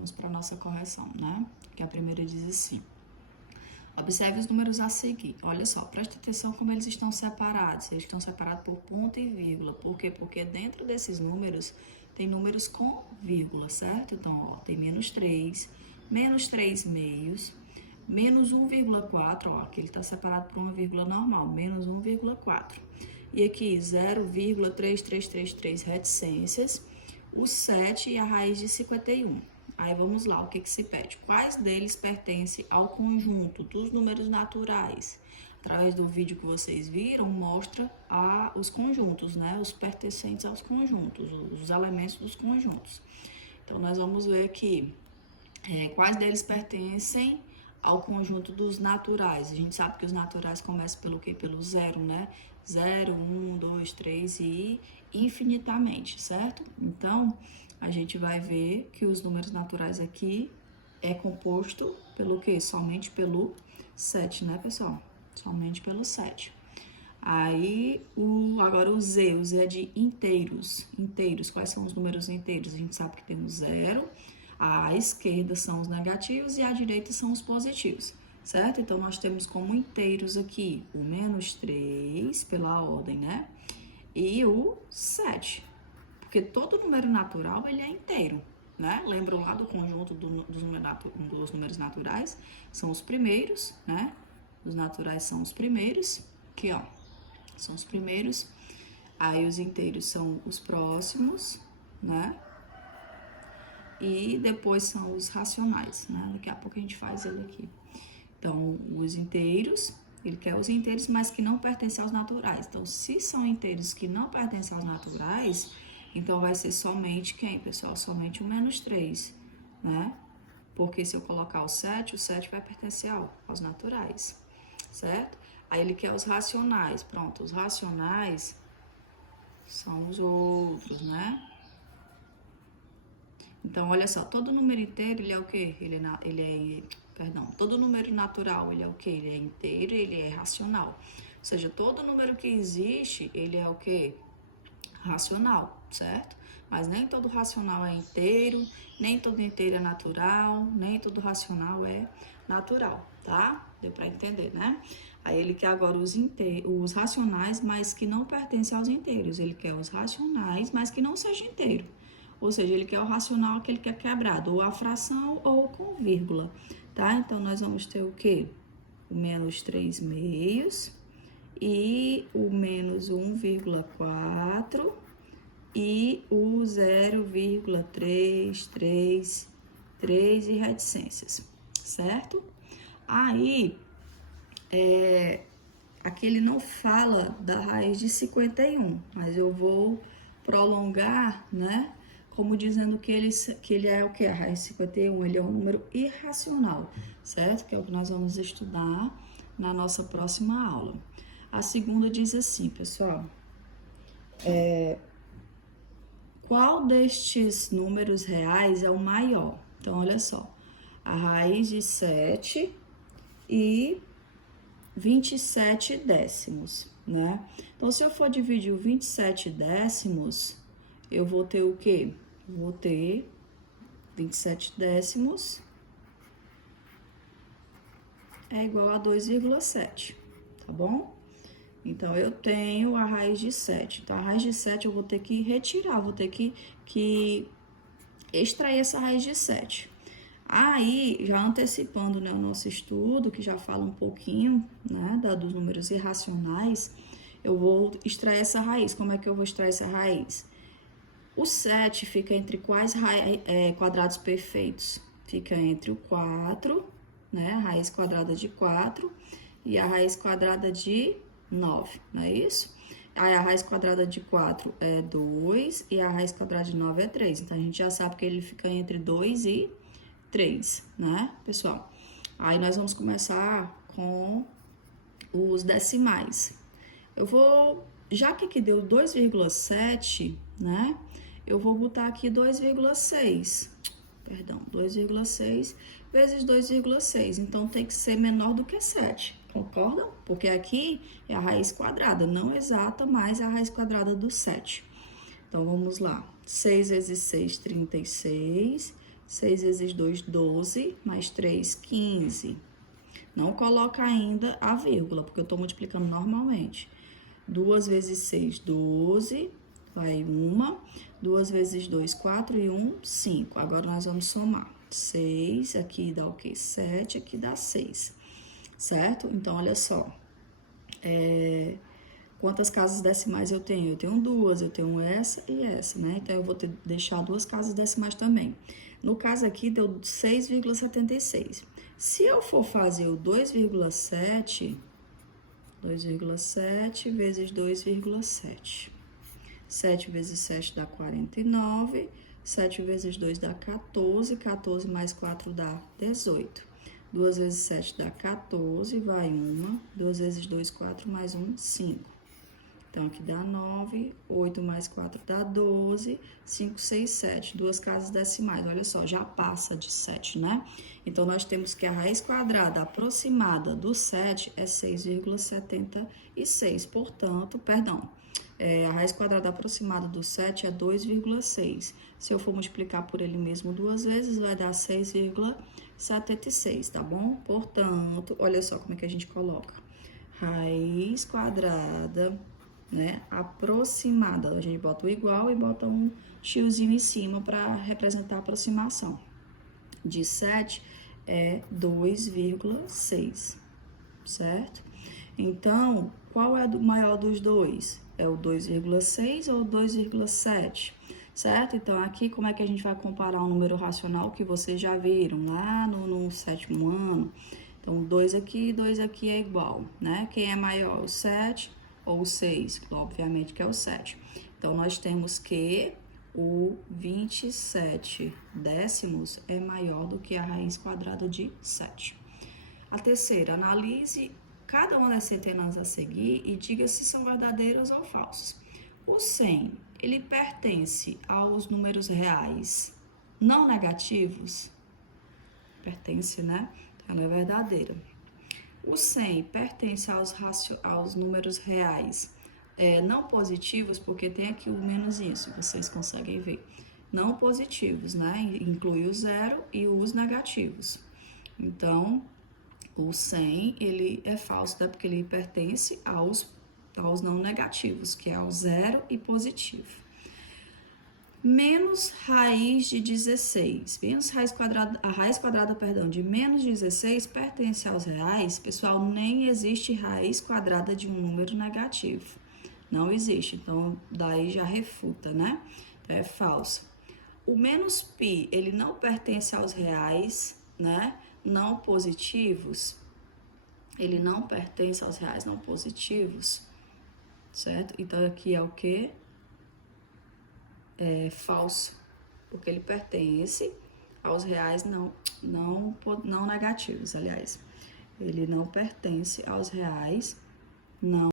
Vamos para a nossa correção, né? Que a primeira diz assim. Observe os números a seguir. Olha só, presta atenção como eles estão separados. Eles estão separados por ponto e vírgula. Por quê? Porque dentro desses números tem números com vírgula, certo? Então, ó, tem menos 3 meios, menos 1,4, ó, aqui ele está separado por uma vírgula normal, menos 1,4. E aqui 0,3333 reticências, o 7 e a raiz de 51. Aí vamos lá, o que se pede? Quais deles pertencem ao conjunto dos números naturais? Através do vídeo que vocês viram, mostra os conjuntos, né? Os pertencentes aos conjuntos, os elementos dos conjuntos. Então, nós vamos ver aqui quais deles pertencem ao conjunto dos naturais. A gente sabe que os naturais começam pelo quê? Pelo zero, né? 0, 1, 2, 3 e infinitamente, certo? Então, a gente vai ver que os números naturais aqui é composto pelo quê? Somente pelo 7, né, pessoal? Somente pelo 7. Aí, agora o Z é de inteiros. Inteiros, quais são os números inteiros? A gente sabe que tem o 0, à esquerda são os negativos e à direita são os positivos, certo? Então, nós temos como inteiros aqui o menos 3, pela ordem, né? E o 7, porque todo número natural, ele é inteiro, né? Lembram lá do conjunto dos números naturais? São os primeiros, né? Os naturais são os primeiros, aqui, ó, são os primeiros. Aí, os inteiros são os próximos, né? E depois são os racionais, né? Daqui a pouco a gente faz ele aqui. Então, os inteiros, ele quer os inteiros, mas que não pertencem aos naturais. Então, se são inteiros que não pertencem aos naturais, então vai ser somente quem, pessoal? Somente o menos 3, né? Porque se eu colocar o 7 vai pertencer aos naturais, certo? Aí ele quer os racionais. Pronto, os racionais são os outros, né? Então, olha só, todo número inteiro, ele é o quê? Todo número natural, ele é o quê? Ele é inteiro, ele é racional. Ou seja, todo número que existe, ele é o quê? Racional, certo? Mas nem todo racional é inteiro, nem todo inteiro é natural, nem todo racional é natural, tá? Deu pra entender, né? Aí ele quer agora os racionais, mas que não pertencem aos inteiros. Ele quer os racionais, mas que não seja inteiro. Ou seja, ele quer o racional que ele quer quebrado, ou a fração ou com vírgula, tá? Então, nós vamos ter o quê? O menos 3 meios e o menos 1,4 e o 0,333 e reticências, certo? Aí, aqui ele não fala da raiz de 51, mas eu vou prolongar, né? Como dizendo que ele é o que? A raiz de 51, ele é um número irracional, certo? Que é o que nós vamos estudar na nossa próxima aula. A segunda diz assim, pessoal, qual destes números reais é o maior? Então, olha só, a raiz de 7 e 27 décimos, né? Então, se eu for dividir o 27 décimos, eu vou ter o quê? Vou ter 27 décimos é igual a 2,7, tá bom? Então, eu tenho a raiz de 7. Então, a raiz de 7 eu vou ter que retirar, vou ter que extrair essa raiz de 7. Aí, já antecipando, né, o nosso estudo, que já fala um pouquinho, né, dos números irracionais, eu vou extrair essa raiz. Como é que eu vou extrair essa raiz? O 7 fica entre quais quadrados perfeitos? Fica entre o 4, né, a raiz quadrada de 4 e a raiz quadrada de 9, não é isso? Aí a raiz quadrada de 4 é 2 e a raiz quadrada de 9 é 3. Então, a gente já sabe que ele fica entre 2 e 3, né, pessoal? Aí, nós vamos começar com os decimais. Eu vou, já que aqui deu 2,7, né, eu vou botar aqui 2,6 vezes 2,6. Então, tem que ser menor do que 7. Concordam? Porque aqui é a raiz quadrada, não exata, mas a raiz quadrada do 7. Então, vamos lá. 6 vezes 6, 36. 6 vezes 2, 12, mais 3, 15. Não coloca ainda a vírgula, porque eu tô multiplicando normalmente. 2 vezes 6, 12, vai 1. 2 vezes 2, 4 e 1, 5. Agora, nós vamos somar. 6, aqui dá o quê? 7, aqui dá 6, certo? Então, olha só. Quantas casas decimais eu tenho? Eu tenho 2, eu tenho essa e essa, né? Então, eu vou deixar 2 casas decimais também. No caso aqui, deu 6,76. Se eu for fazer o 2,7 vezes 2,7. 7 vezes 7 dá 49. 7 vezes 2 dá 14. 14 mais 4 dá 18. 2 vezes 7 dá 14, vai 1. 2 vezes 2, 4, mais 1, 5. Então, aqui dá 9, 8 mais 4 dá 12, 5, 6, 7. 2 casas decimais, olha só, já passa de 7, né? Então, nós temos que a raiz quadrada aproximada do 7 é 6,76. Portanto, a raiz quadrada aproximada do 7 é 2,6. Se eu for multiplicar por ele mesmo 2 vezes, vai dar 6,76, tá bom? Portanto, olha só como é que a gente coloca. Raiz quadrada, né, aproximada. A gente bota o igual e bota um tiozinho em cima para representar a aproximação. De 7 é 2,6, certo? Então, qual é o maior dos dois? É o 2,6 ou o 2,7, certo? Então, aqui, como é que a gente vai comparar um número racional que vocês já viram lá no 7º ano? Então, 2 aqui é igual, né? Quem é maior, o 7 ou o 6? Obviamente que é o 7. Então, nós temos que o 27 décimos é maior do que a raiz quadrada de 7. A terceira, analise cada uma das centenas a seguir e diga se são verdadeiras ou falsas. O 100, ele pertence aos números reais não negativos? Pertence, né? Então, ela é verdadeira. O 100 pertence aos números reais não positivos, porque tem aqui o menos isso, vocês conseguem ver. Não positivos, né? Inclui o 0 e os negativos. Então, o 100, ele é falso, né? Porque ele pertence aos não negativos, que é o 0 e positivo. Menos raiz de 16. A raiz quadrada, de menos 16 pertence aos reais. Pessoal, nem existe raiz quadrada de um número negativo. Não existe, então daí já refuta, né? Então, é falso. O menos π, ele não pertence aos reais, né? Não positivos. Ele não pertence aos reais não positivos, certo? Então, aqui é o quê? É falso, porque ele pertence aos reais não negativos, aliás. Ele não pertence aos reais não